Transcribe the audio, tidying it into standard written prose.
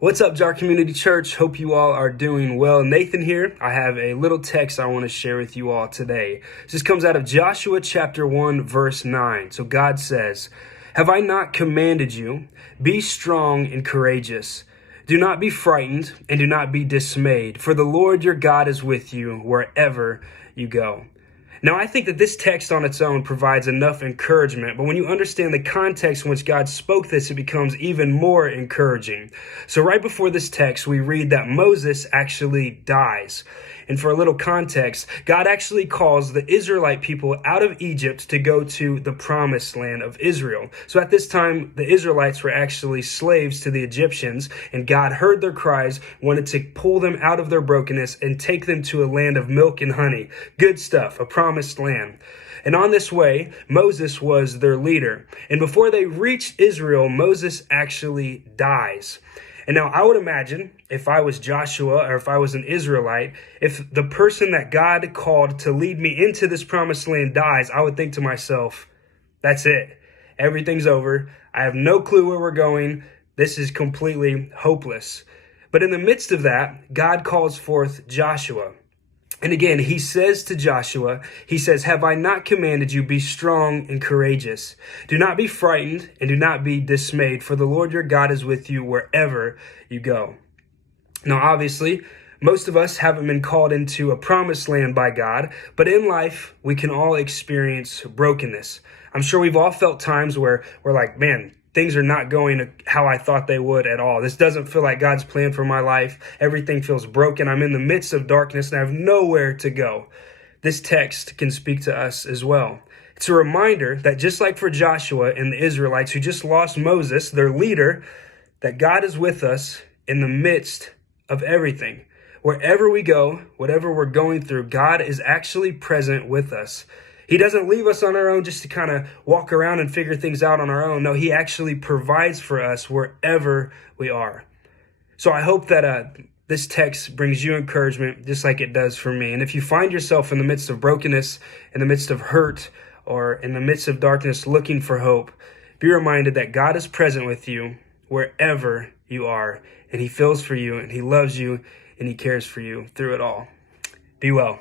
What's up, Jar Community Church? Hope you all are doing well. Nathan here. I have a little text I want to share with you all today. This comes out of Joshua chapter 1, verse 9. So God says, "Have I not commanded you? Be strong and courageous. Do not be frightened and do not be dismayed, for the Lord your God is with you wherever you go." Now, I think that this text on its own provides enough encouragement, but when you understand the context in which God spoke this, it becomes even more encouraging. So right before this text, we read that Moses actually dies. And for a little context, God actually calls the Israelite people out of Egypt to go to the promised land of Israel. So at this time, the Israelites were actually slaves to the Egyptians, and God heard their cries, wanted to pull them out of their brokenness and take them to a land of milk and honey. Good stuff, a promised land. And on this way, Moses was their leader. And before they reach Israel, Moses actually dies. And now I would imagine if I was Joshua or if I was an Israelite, if the person that God called to lead me into this promised land dies, I would think to myself, that's it. Everything's over. I have no clue where we're going. This is completely hopeless. But in the midst of that, God calls forth Joshua. And again, he says to Joshua, he says, "Have I not commanded you, be strong and courageous? Do not be frightened and do not be dismayed, for the Lord your God is with you wherever you go." Now, obviously, most of us haven't been called into a promised land by God, but in life, we can all experience brokenness. I'm sure we've all felt times where we're like, man, things are not going how I thought they would at all. This doesn't feel like God's plan for my life. Everything feels broken. I'm in the midst of darkness and I have nowhere to go. This text can speak to us as well. It's a reminder that just like for Joshua and the Israelites who just lost Moses, their leader, that God is with us in the midst of everything. Wherever we go, whatever we're going through, God is actually present with us. He doesn't leave us on our own just to kind of walk around and figure things out on our own. No, he actually provides for us wherever we are. So I hope that this text brings you encouragement just like it does for me. And if you find yourself in the midst of brokenness, in the midst of hurt, or in the midst of darkness looking for hope, be reminded that God is present with you wherever you are. And he feels for you and he loves you and he cares for you through it all. Be well.